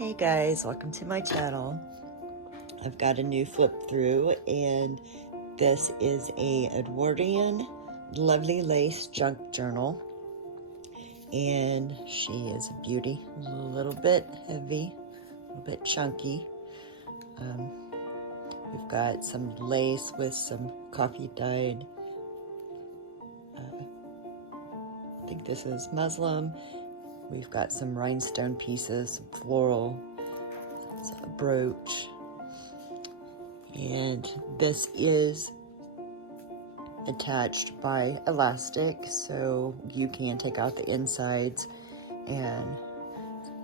Hey guys, welcome to my channel. I've got a new flip through, and this is a Edwardian Lovely Lace Junk Journal, and she is a beauty. A little bit heavy, a little bit chunky. We've got some lace with some coffee dyed, I think this is muslin. We've got some rhinestone pieces, some floral, a brooch, and this is attached by elastic, so you can take out the insides, and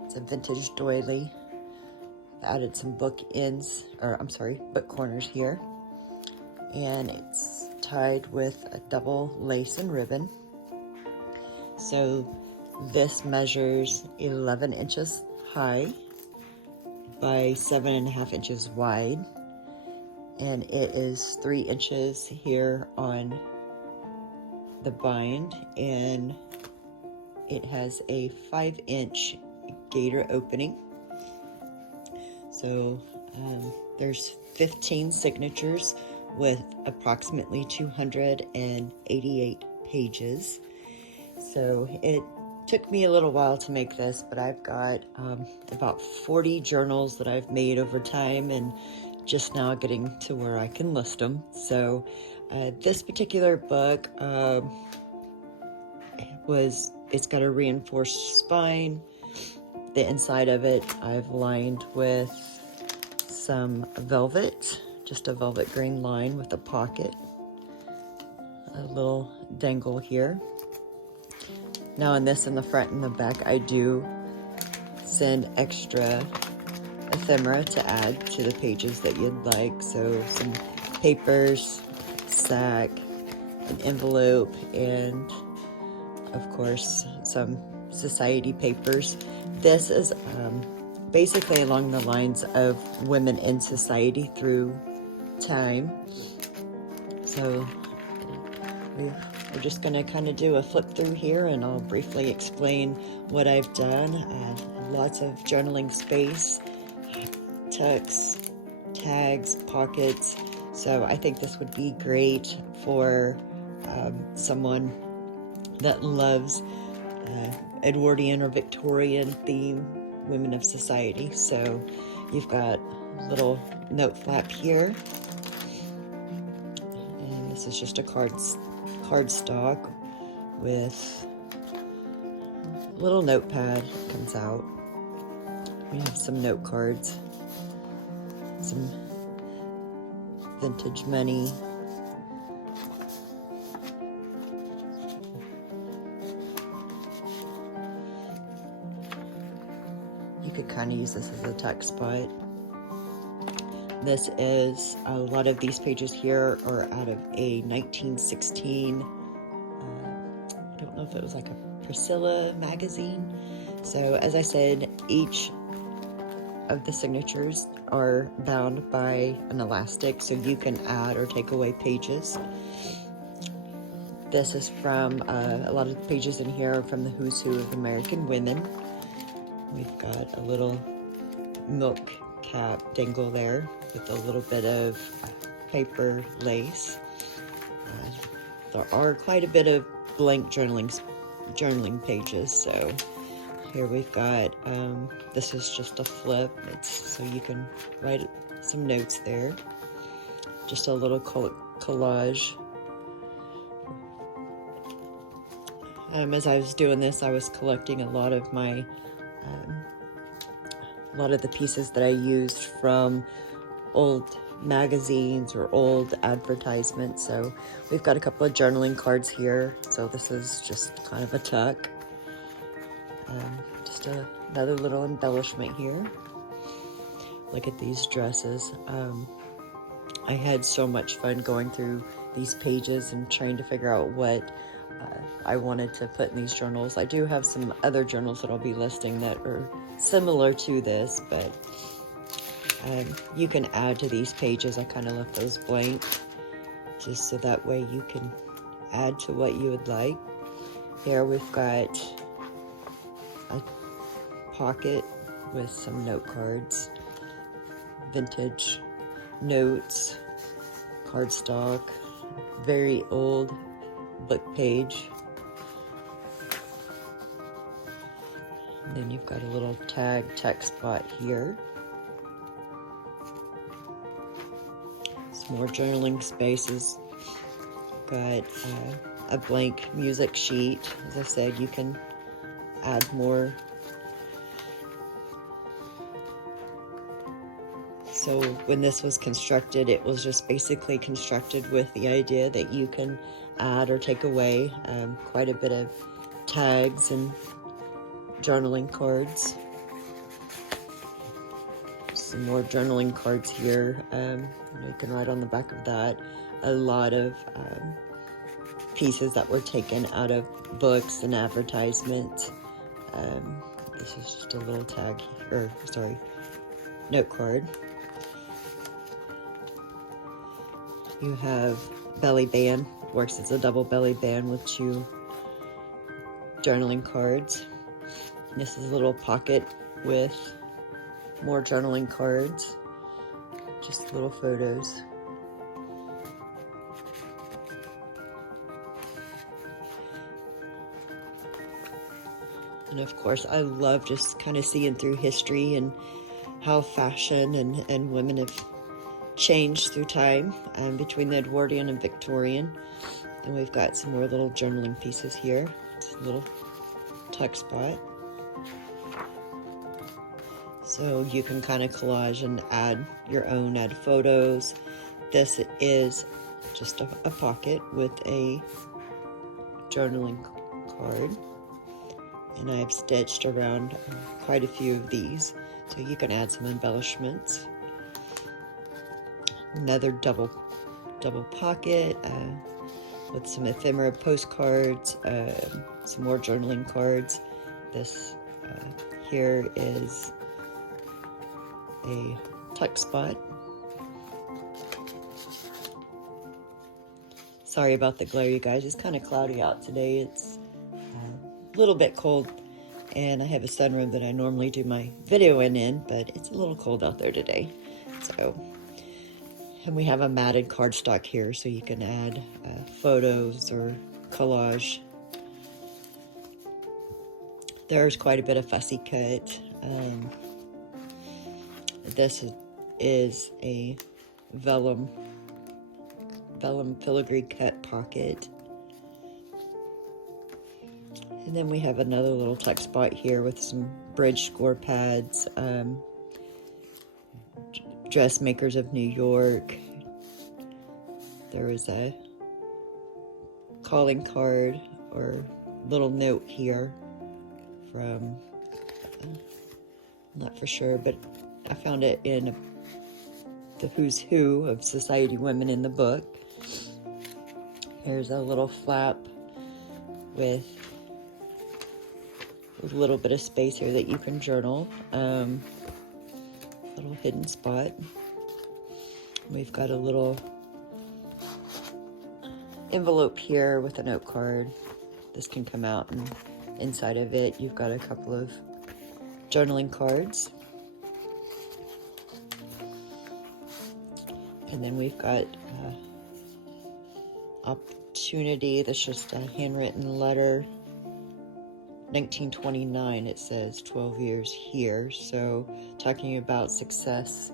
it's a vintage doily. Added some book corners here, and it's tied with a double lace and ribbon. So this measures 11 inches high by 7.5 inches wide, and it is 3 inches here on the bind, and it has a 5-inch gaiter opening. So there's 15 signatures with approximately 288 pages. So it took me a little while to make this, but I've got about 40 journals that I've made over time, and just now getting to where I can list them. So this particular book it's got a reinforced spine. The inside of it I've lined with some velvet, just a velvet green line with a pocket, a little dangle here. Now in this, in the front and the back, I do send extra ephemera to add to the pages that you'd like. So some papers, sack, an envelope, and of course some society papers. This is basically along the lines of women in society through time. So we're just going to kind of do a flip through here, and I'll briefly explain what I've done. Lots of journaling space, tucks, tags, pockets. So I think this would be great for someone that loves Edwardian or Victorian theme women of society. So you've got a little note flap here, and this is just a cardstock with a little notepad that comes out. We have some note cards, some vintage money, you could kind of use this as a tuck spot. This is, a lot of these pages here are out of a 1916, I don't know if it was like a Priscilla magazine. So as I said, each of the signatures are bound by an elastic, so you can add or take away pages. This is from, a lot of the pages in here are from the Who's Who of American Women. We've got a little milk cap dangle there with a little bit of paper lace. There are quite a bit of blank journaling pages. So here we've got, this is just a flip. It's so you can write some notes there. Just a little collage. As I was doing this, I was collecting a lot of my a lot of the pieces that I used from old magazines or old advertisements. So we've got a couple of journaling cards here. So this is just kind of a tuck. Just another little embellishment here. Look at these dresses. I had so much fun going through these pages and trying to figure out what I wanted to put in these journals. I do have some other journals that I'll be listing that are similar to this, but you can add to these pages. I kind of left those blank just so that way you can add to what you would like. Here we've got a pocket with some note cards, vintage notes, cardstock, very old book page. And then you've got a little tag text spot here. Some more journaling spaces. Got a blank music sheet. As I said, you can add more. So when this was constructed, it was just basically constructed with the idea that you can add or take away quite a bit of tags and journaling cards. Some more journaling cards here. You can write on the back of that a lot of pieces that were taken out of books and advertisements. This is just a little tag, or sorry, note card. You have belly band, works as a double belly band with 2 journaling cards. And this is a little pocket with more journaling cards, just little photos. And of course, I love just kind of seeing through history and how fashion and women have changed through time between the Edwardian and Victorian. And we've got some more little journaling pieces here. It's a little tuck spot. So you can kind of collage and add your own, add photos. This is just a pocket with a journaling card. And I've stitched around quite a few of these, so you can add some embellishments. Another double pocket with some ephemera postcards, some more journaling cards. This here is a tuck spot. Sorry about the glare, you guys. It's kind of cloudy out today. It's a little bit cold, and I have a sunroom that I normally do my video in, but it's a little cold out there today. So, and we have a matted cardstock here, so you can add photos or collage. There's quite a bit of fussy cut. This is a vellum filigree cut pocket. And then we have another little tuck spot here with some bridge score pads, Dressmakers of New York. There is a calling card or little note here from, I'm not for sure, but I found it in the Who's Who of Society Women in the book. Here's a little flap with a little bit of space here that you can journal. Little hidden spot. We've got a little envelope here with a note card. This can come out, and inside of it you've got a couple of journaling cards. And then we've got Opportunity. That's just a handwritten letter. 1929, it says 12 years here. So talking about success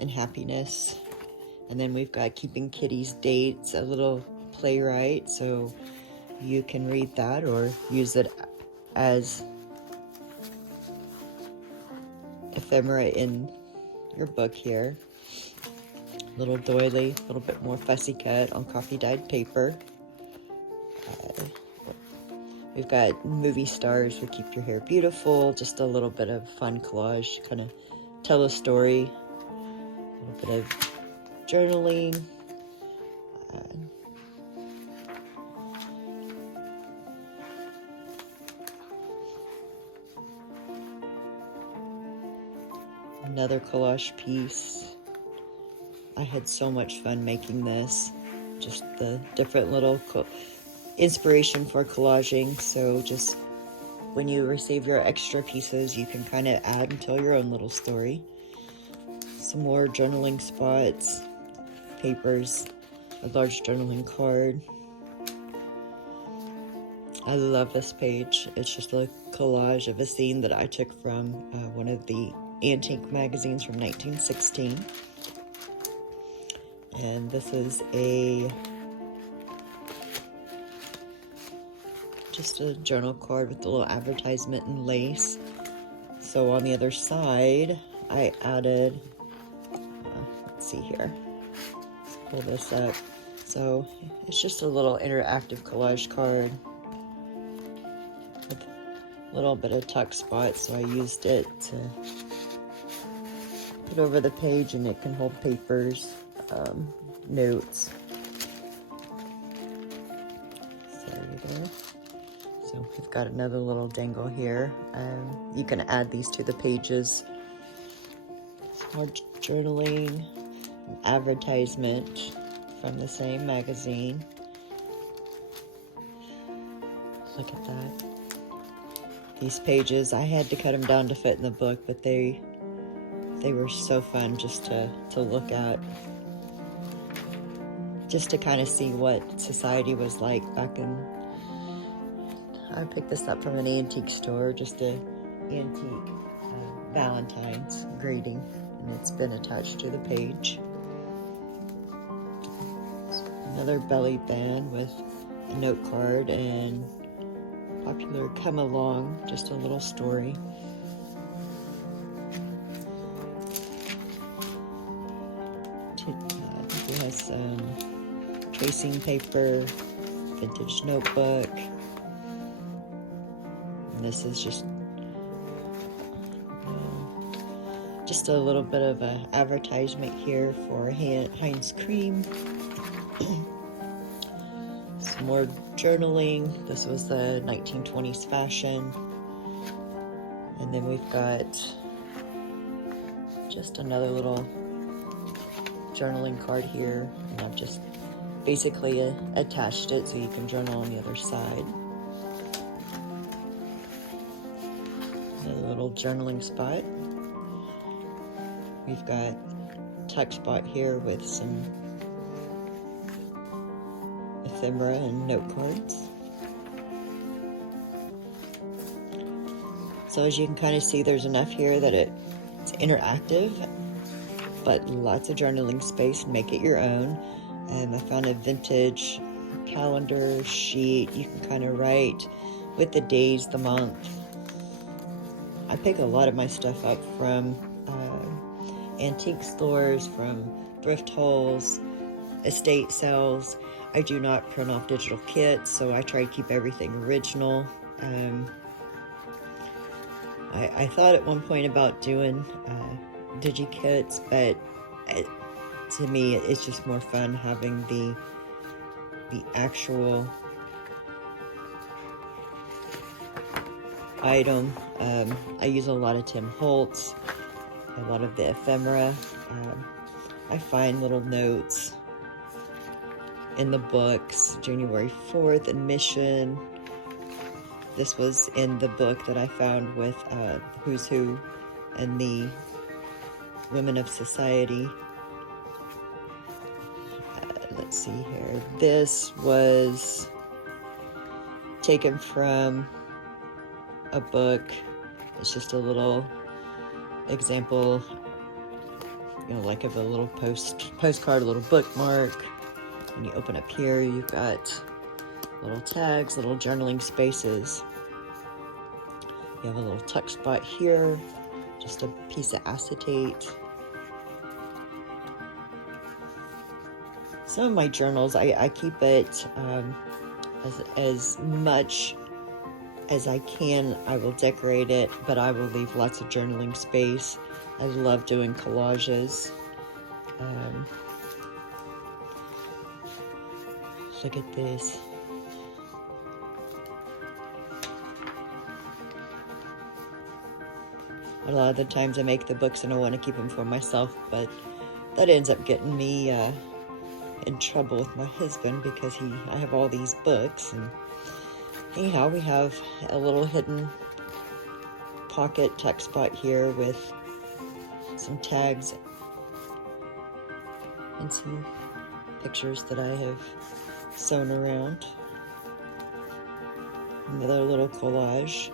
and happiness. And then we've got Keeping Kitty's Dates, a little playwright, so you can read that or use it as ephemera in your book here. Little doily, a little bit more fussy cut on coffee dyed paper. We've got movie stars with Keep Your Hair Beautiful, just a little bit of fun collage, kind of tell a story, a little bit of journaling. Another collage piece. I had so much fun making this, just the different little inspiration for collaging. So just when you receive your extra pieces, you can kind of add and tell your own little story. Some more journaling spots, papers, a large journaling card. I love this page. It's just a collage of a scene that I took from one of the antique magazines from 1916. And this is just a journal card with a little advertisement and lace. So on the other side, I added, let's see here, let's pull this up. So it's just a little interactive collage card with a little bit of tuck spots. So I used it to put over the page, and it can hold papers, notes. So we've got another little dangle here. You can add these to the pages. More journaling, an advertisement from the same magazine. Look at that. These pages, I had to cut them down to fit in the book, but they were so fun just to look at. Just to kind of see what society was like back in. I picked this up from an antique store, just an antique Valentine's greeting, and it's been attached to the page. Another belly band with a note card and popular Come Along, just a little story. I think we have some tracing paper, vintage notebook. And this is just a little bit of an advertisement here for Heinz cream. Some more journaling. This was the 1920s fashion. And then we've got just another little journaling card here. And I've just basically attached it so you can journal on the other side. Another little journaling spot. We've got a tuck spot here with some ephemera and note cards. So as you can kind of see, there's enough here that it's interactive, but lots of journaling space. Make it your own. And I found a vintage calendar sheet. You can kind of write with the days, the month. I pick a lot of my stuff up from antique stores, from thrift hauls, estate sales. I do not print off digital kits, so I try to keep everything original. I thought at one point about doing digi-kits, but to me it's just more fun having the actual item. I use a lot of Tim Holtz, a lot of the ephemera. I find little notes in the books. January 4th, admission. This was in the book that I found with Who's Who and the Women of Society. Let's see here. This was taken from a book. It's just a little example, like of a little postcard, a little bookmark. When you open up here, you've got little tags, little journaling spaces. You have a little tuck spot here, just a piece of acetate. Some of my journals, I keep it as much as I can. I will decorate it, but I will leave lots of journaling space. I love doing collages. Look at this. A lot of the times I make the books and I want to keep them for myself, but that ends up getting me in trouble with my husband because I have all these books, and Anyhow, we have a little hidden pocket tuck spot here with some tags and some pictures that I have sewn around. Another little collage.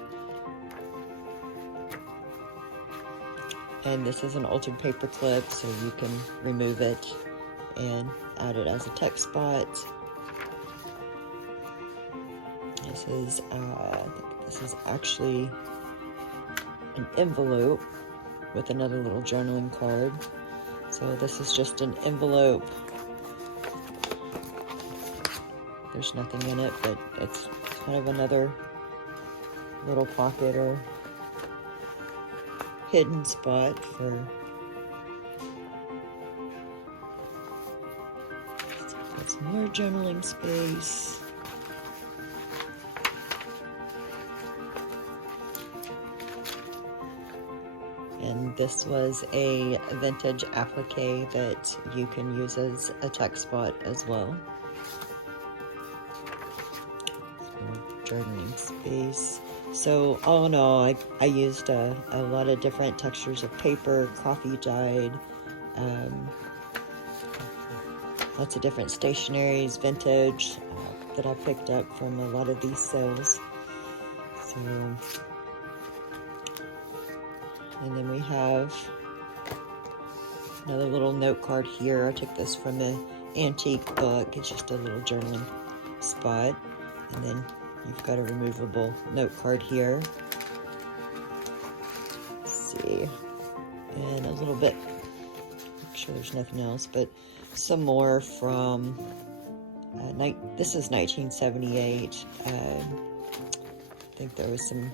And this is an altered paper clip, so you can remove it and add it as a tuck spot. This is actually an envelope with another little journaling card. So this is just an envelope. There's nothing in it, but it's kind of another little pocket or hidden spot for some more journaling space. And this was a vintage applique that you can use as a tuck spot as well. More journaling space. So all in all, I used a lot of different textures of paper, coffee dyed, lots of different stationaries, vintage, that I picked up from a lot of these sales. So, and then we have another little note card here. I took this from an antique book. It's just a little journaling spot. And then you've got a removable note card here. Let's see. And a little bit, make sure there's nothing else, but some more from, this is 1978. I think there was a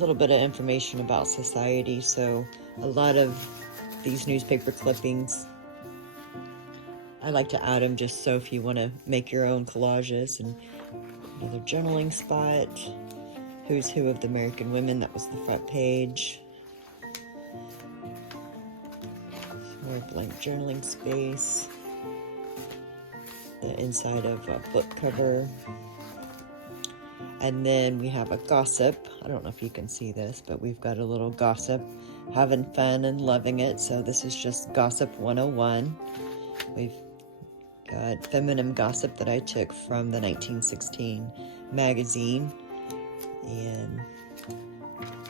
little bit of information about society, so a lot of these newspaper clippings, I like to add them just so if you want to make your own collages. And another journaling spot, Who's Who of the American Women, that was the front page. More blank journaling space. The inside of a book cover. And then we have a gossip. I don't know if you can see this, but we've got a little gossip. Having fun and loving it. So this is just Gossip 101. We've got feminine gossip that I took from the 1916 magazine. And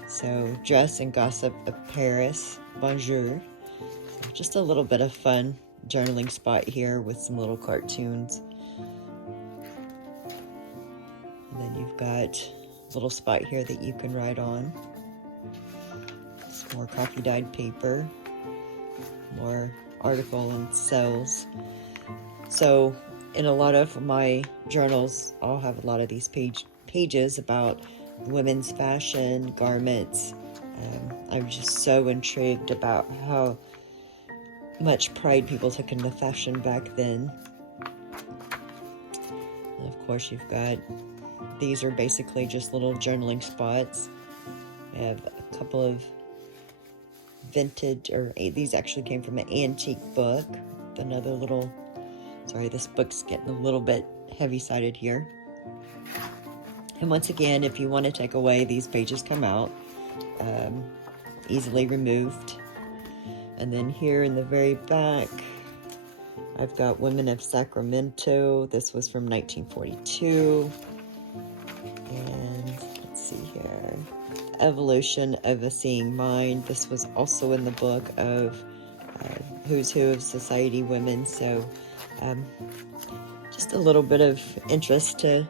so Dress and Gossip of Paris. Bonjour. So just a little bit of fun journaling spot here with some little cartoons. And then you've got a little spot here that you can write on. Some more coffee dyed paper. More article and cells. So in a lot of my journals, I'll have a lot of these pages about women's fashion, garments. I'm just so intrigued about how much pride people took into fashion back then. And of course, you've got, these are basically just little journaling spots. I have a couple of vintage, or these actually came from an antique book. Another little, sorry, this book's getting a little bit heavy-sided here. And once again, if you want to take away, these pages come out, easily removed. And then here in the very back, I've got Women of Sacramento. This was from 1942. And let's see here. Evolution of a Seeing Mind. This was also in the book of Who's Who of Society Women. So just a little bit of interest to,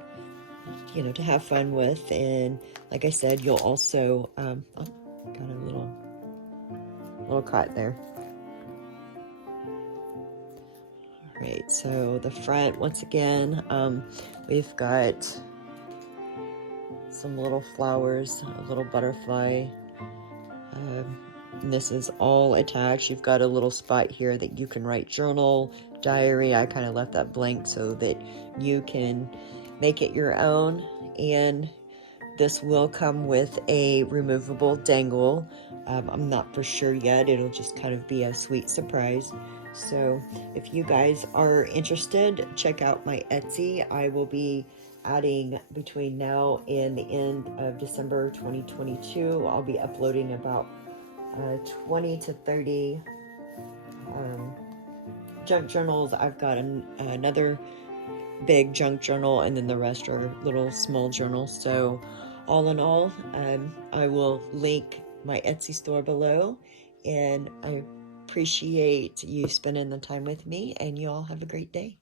to have fun with. And like I said, you'll also, oh, got a little caught there. All right, so the front, once again, we've got some little flowers, a little butterfly. And this is all attached. You've got a little spot here that you can write journal, diary. I kind of left that blank so that you can make it your own. And this will come with a removable dangle. I'm not for sure yet. It'll just kind of be a sweet surprise. So if you guys are interested, check out my Etsy. I will be adding between now and the end of December 2022. I'll be uploading about 20 to 30 junk journals. I've got another big junk journal, and then the rest are little small journals. So all in all, I will link my Etsy store below, and I appreciate you spending the time with me, and you all have a great day.